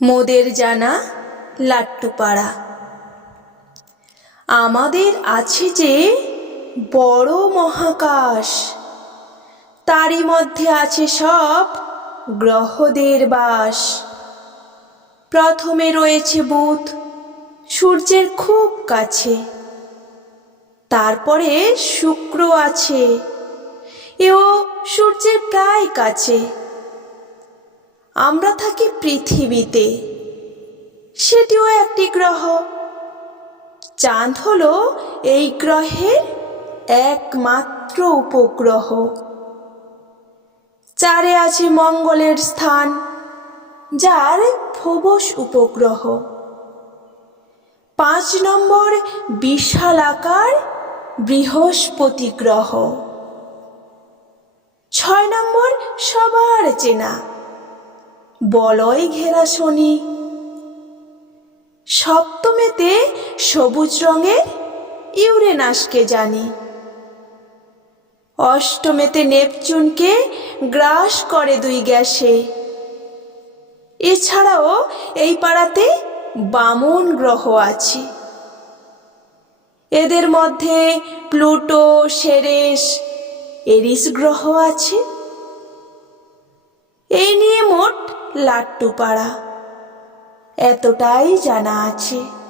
মোদের জানা লাট্টুপাড়া। আমাদের আছে যে বড় মহাকাশ। তারই মধ্যে আছে সব গ্রহদের বাস। প্রথমে রয়েছে বুধ, সূর্যের খুব কাছে। তারপরে শুক্র আছে, এও সূর্যের প্রায় কাছে। আমরা থাকি পৃথিবীতে। সেটিও একটি গ্রহ। চাঁদ হলো এই গ্রহের একমাত্র উপগ্রহ। চারে আছে মঙ্গলের স্থান, যার ফোবস উপগ্রহ। পাঁচ নম্বর বিশাল আকার বৃহস্পতি গ্রহ। ছয় নম্বর সবার চেনা। বলয় ঘেরা শনি। সপ্তমেতে সবুজ রঙের ইউরেনাসকে জানি। অষ্টমেতে নেপচুনকে গ্রাস করে দুই গ্যাসে। এছাড়াও এই পাড়াতে বামন গ্রহ আছে। এদের মধ্যে প্লুটো, সেরেস, এরিস গ্রহ আছে। নিয়ে মোট লাট্টু পাড়া এতটাই জানা আছে।